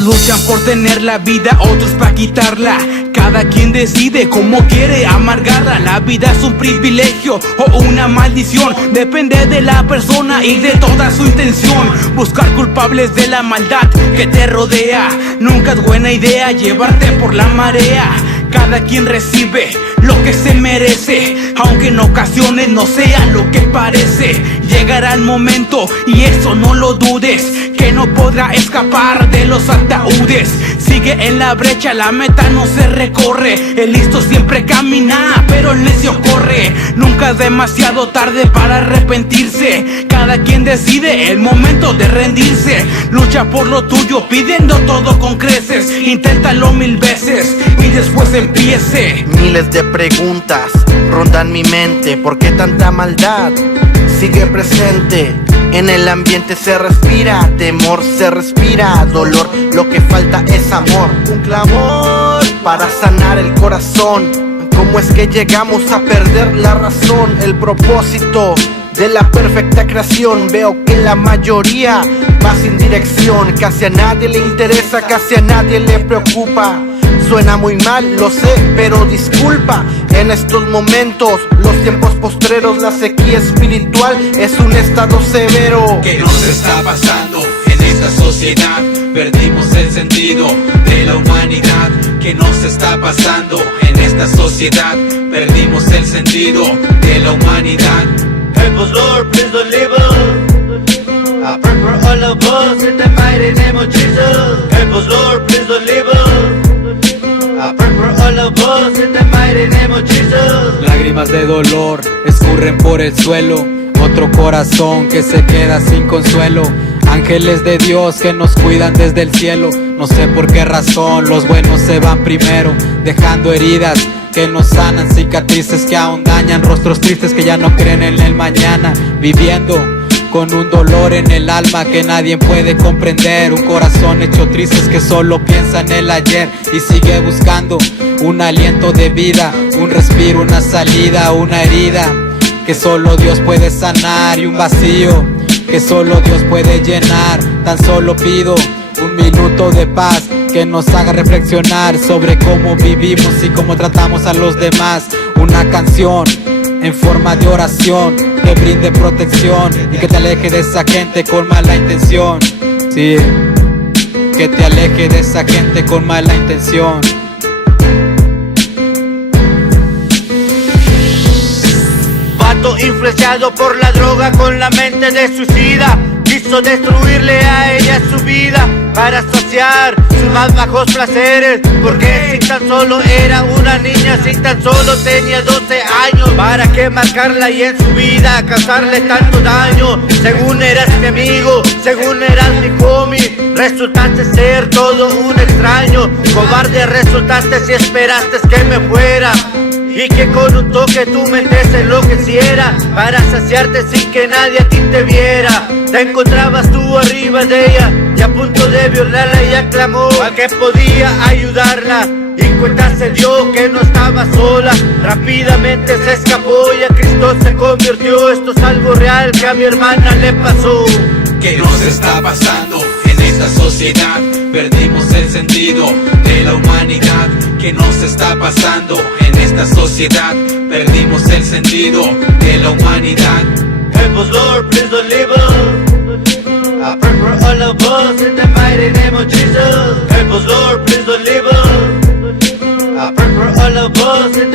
Unos luchan por tener la vida, otros para quitarla. Cada quien decide cómo quiere amargarla. La vida es un privilegio o una maldición, depende de la persona y de toda su intención. Buscar culpables de la maldad que te rodea, nunca es buena idea llevarte por la marea. Cada quien recibe lo que se merece, aunque en ocasiones no sea lo que parece. Llegará el momento, y eso no lo dudes, que no podrá escapar de los ataúdes. Sigue en la brecha, la meta no se recorre. El listo siempre camina, pero el necio corre. Nunca es demasiado tarde para arrepentirse. Cada quien decide el momento de rendirse. Lucha por lo tuyo, pidiendo todo con creces. Inténtalo 1000 veces y después empiece. Miles de preguntas rondan mi mente. ¿Por qué tanta maldad sigue presente? En el ambiente se respira temor, se respira dolor. Lo que falta es amor, un clamor para sanar el corazón. ¿Cómo es que llegamos a perder la razón? El propósito de la perfecta creación. Veo que la mayoría va sin dirección. Casi a nadie le interesa, casi a nadie le preocupa. Suena muy mal, lo sé, pero disculpa. En estos momentos, los tiempos postreros, la sequía espiritual es un estado severo. ¿Qué nos está pasando en esta sociedad? Perdimos el sentido de la humanidad. ¿Qué nos está pasando en esta sociedad? Perdimos el sentido de la humanidad. Help us, Lord, please don't leave us. I pray for all of us in the mighty name of Jesus. Help us, Lord, please don't leave us. I pray for all of us in the mighty name of Jesus. Lágrimas de dolor escurren por el suelo. Otro corazón que se queda sin consuelo. Ángeles de Dios que nos cuidan desde el cielo. No sé por qué razón los buenos se van primero, dejando heridas que no sanan, cicatrices que aún dañan, rostros tristes que ya no creen en el mañana, viviendo con un dolor en el alma que nadie puede comprender. Un corazón hecho tristes que solo piensa en el ayer y sigue buscando un aliento de vida, un respiro, una salida, una herida que solo Dios puede sanar y un vacío que solo Dios puede llenar. Tan solo pido un minuto de paz que nos haga reflexionar sobre cómo vivimos y cómo tratamos a los demás. Una canción en forma de oración que brinde protección y que te aleje de esa gente con mala intención. Sí, que te aleje de esa gente con mala intención. Vato influenciado por la droga con la mente de suicida, quiso destruirle a ella su vida para saciar sus más bajos placeres. Porque si tan solo era una niña, si tan solo tenía 12 años, ¿para qué marcarla y en su vida causarle tanto daño? Según eras mi amigo, según eras mi homie, resultaste ser todo un extraño. Cobarde resultaste si esperaste que me fuera y que con un toque tu mente se enloqueciera para saciarte sin que nadie a ti te viera. Te encontrabas tú arriba de ella y a punto de violarla, ella clamó a que podía ayudarla y cuenta se dio que no estaba sola. Rápidamente se escapó y a Cristo se convirtió. Esto es algo real que a mi hermana le pasó. ¿Qué nos está pasando en esta sociedad? Perdimos el sentido de la humanidad. ¿Qué nos está pasando en esta sociedad? Perdimos el sentido de la humanidad. Help us, Lord, please don't leave us. I pray for all of us in the mighty name of Jesus. Help us, Lord, please don't leave us. I pray for all of us in